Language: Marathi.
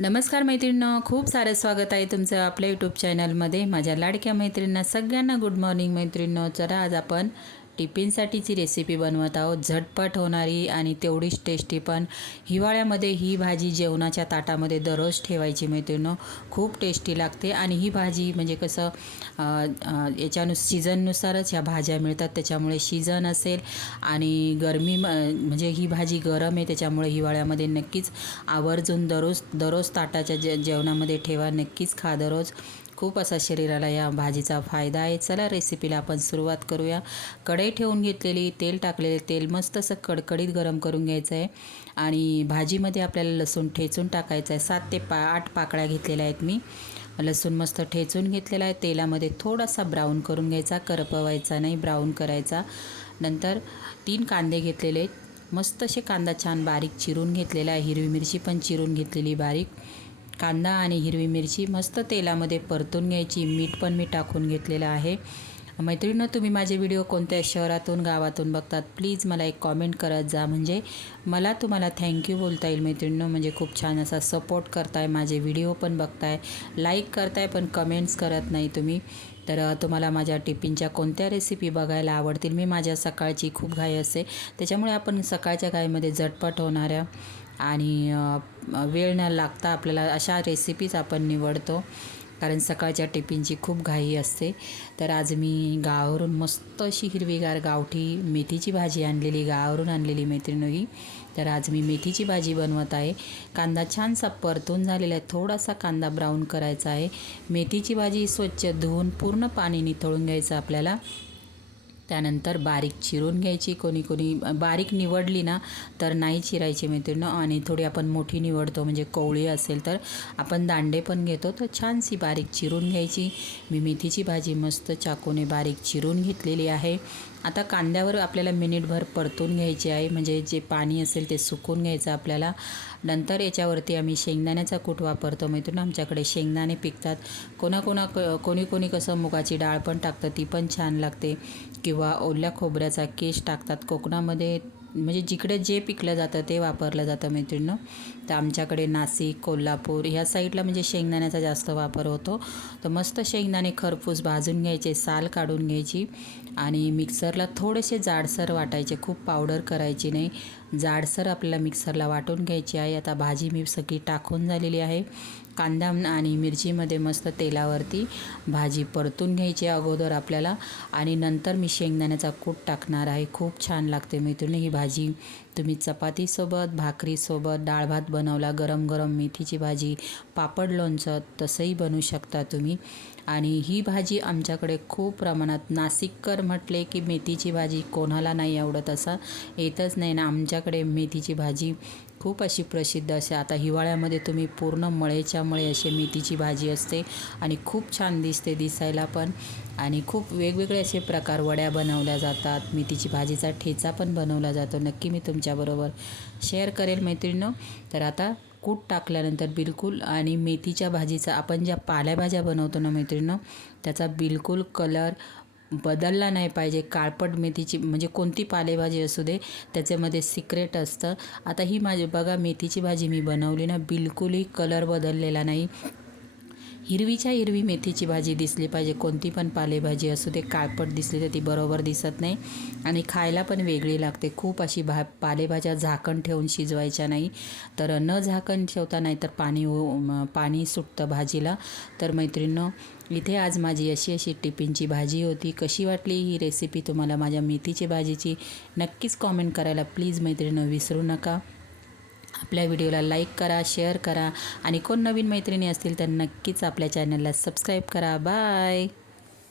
नमस्कार मैत्रिणींनो खूप सारं स्वागत आहे तुमचं आपल्या यूट्यूब चॅनलमध्ये माझ्या लाडक्या मैत्रिणींना सगळ्यांना गुड मॉर्निंग मैत्रिणींनो. चला आज आपण टिफिनसाठीची रेसिपी बनवत आहोत. झटपट होणारी आणि तेवढीच टेस्टी पण हिवाळ्यामध्ये ही भाजी जेवणाच्या ताटामध्ये दररोज ठेवायची मैत्रिणं खूप टेस्टी लागते आणि ही भाजी म्हणजे कसं याच्यानु सीझननुसारच ह्या भाज्या मिळतात. त्याच्यामुळे सीझन असेल आणि गरमी म- म्हणजे ही भाजी गरम आहे त्याच्यामुळे हिवाळ्यामध्ये नक्कीच आवर्जून दररोज दररोज ताटाच्या जे जेवणामध्ये ठेवा. नक्कीच खा दररोज. खूप असा शरीराला या भाजीचा फायदा आहे. चला रेसिपीला आपण सुरुवात करूया. कढई ठेवून घेतलेली तेल टाकलेले तेल मस्त असं कडकडीत गरम करून घ्यायचं आहे. आणि भाजीमध्ये आपल्याला लसूण ठेचून टाकायचं आहे. सात ते पा आठ पाकळ्या घेतलेल्या आहेत मी. लसूण मस्त ठेचून घेतलेला आहे. तेलामध्ये थोडासा ब्राऊन करून घ्यायचा. करपवायचा नाही ब्राऊन करायचा. नंतर तीन कांदे घेतलेले मस्त असे कांदा छान बारीक चिरून घेतलेला आहे. हिरवी मिरची पण चिरून घेतलेली बारीक. कांदा आणि हिरवी मिरची मस्त तेलामध्ये परतून घ्यायची. मीठ पण मी टाकून घेतलेलं आहे. मैत्रिणीनं तुम्ही माझे व्हिडिओ कोणत्या शहरातून गावातून बघतात प्लीज मला एक कॉमेंट करत जा. म्हणजे मला तुम्हाला थँक्यू बोलता येईल मैत्रिणीनं. म्हणजे खूप छान असा सपोर्ट करताय माझे व्हिडिओ पण बघताय लाईक करताय पण कमेंट्स करत नाही तुम्ही. तर तुम्हाला माझ्या टिफिनच्या कोणत्या रेसिपी बघायला आवडतील मी माझ्या सकाळची खूप घाई असते. त्याच्यामुळे आपण सकाळच्या घाईमध्ये झटपट होणाऱ्या आणि वेळ न लागता आपल्याला अशा रेसिपीज आपण निवडतो. कारण सकाळच्या टिफिनची खूप घाई असते. तर आज मी गावावरून मस्त अशी हिरवीगार गावठी मेथीची भाजी आणलेली गावावरून आणलेली मैत्रिणी ही तर आज मी मेथीची भाजी बनवत आहे. कांदा छानसा परतून झालेला आहे. थोडासा कांदा ब्राऊन करायचा आहे. मेथीची भाजी स्वच्छ धुवून पूर्ण पाणी निथळून घ्यायचं आपल्याला. त्यानंतर बारीक चिरून घ्यायची. कोणी कोणी बारीक निवडली ना तर नाही चिरायची मैत्रिणं. आणि थोडी आपण मोठी निवडतो म्हणजे कोवळी असेल तर आपण दांडे पण घेतो. तर छानशी बारीक चिरून घ्यायची. मी मेथीची भाजी मस्त चाकूने बारीक चिरून घेतलेली आहे. आता कांद्यावर आपल्याला मिनिटभर परतून घ्यायची आहे. म्हणजे जे पाणी असेल ते सुकून घ्यायचं आपल्याला. नंतर याच्यावरती आम्ही शेंगदाण्याचा कूट वापरतो. मैत्रीण आमच्याकडे शेंगदाणे पिकतात. कोणाकोणा कोणी कोणी कसं मुगाची डाळ पण टाकतं ती पण छान लागते. किंवा ओल्या खोबऱ्याचा केश टाकतात. कोकणामध्ये म्हणजे जिकडे जे पिकलं जातं ते वापरलं जातं मैत्रिणीनं. तर आमच्याकडे नाशिक कोल्हापूर ह्या साईडला म्हणजे शेंगदाण्याचा जास्त वापर होतो. तर मस्त शेंगदाणे खरपूस भाजून घ्यायचे साल काढून घ्यायची आणि मिक्सरला थोडेसे जाडसर वाटायचे. खूप पावडर करायची नाही. जाडसर आपल्याला मिक्सरला वाटून घ्यायची आहे. आता भाजी मी सगळी टाकून झालेली आहे. कांदा आणि मिरचीमध्ये मस्त तेलावरती भाजी परतून घ्यायची अगोदर आपल्याला. आणि नंतर मी शेंगदाण्याचा कूट टाकणार आहे. खूप छान लागते मैत्रिणी ही भाजी तुम्ही चपातीसोबत भाकरीसोबत डाळ भात बनवला गरम गरम मेथीची भाजी पापड लोणचं तसंही बनवू शकता तुम्ही. आणि ही भाजी आमच्याकडे खूप प्रमाणात नाशिककर म्हटले की मेथीची भाजी कोणाला नाही आवडत असा. येतच नाही ना आमच्याकडे मेथीची भाजी खूप अशी प्रसिद्ध असे. आता हिवाळ्यामध्ये तुम्ही पूर्ण मळेच्या मळे असे मेथीची भाजी असते आणि खूप छान दिसते दिसायला पण. आणि खूप वेगवेगळे असे प्रकार वड्या बनवल्या जातात मेथीची भाजीचा ठेचा पण बनवला जातो. नक्की मी तुमच्याबरोबर शेअर करेल मैत्रिणीनं. तर आता कूट टाकल्यानंतर बिलकुल आणि मेथीच्या भाजीचा आपण ज्या पाल्याभाज्या बनवतो ना मैत्रिणीनं त्याचा बिलकुल कलर बदलला नाही पाहिजे. काळपट मेथीची म्हणजे कोणती पालेभाजी असू दे त्याच्यामध्ये सिक्रेट असतं. आता ही माझी बघा मेथीची भाजी मी बनवली ना बिलकुलही कलर बदललेला नाही. हिरवीच्या हिरवी मेथीची भाजी दिसली पाहिजे. कोणती पण पालेभाजी असू दे काळपट दिसली तर ती बरोबर दिसत नाही. आणि खायला पण वेगळी लागते. खूप अशी भा पालेभाज्या झाकण ठेवून शिजवायच्या नाही. तर न झाकण ठेवता नाही तर पाणी पाणी सुटतं भाजीला. तर मैत्रिणीनं इथे आज माझी अशी अशी टिफिनची भाजी होती. कशी वाटली ही रेसिपी तुम्हाला माझ्या मेथीची भाजीची? नक्कीच कॉमेंट करायला प्लीज मैत्रिणीनं विसरू नका. आपल्या व्हिडिओला लाईक करा शेअर करा आणि कोण नवीन मैत्रिणी असतील तर नक्कीच आपल्या चॅनलला सबस्क्राईब करा. बाय!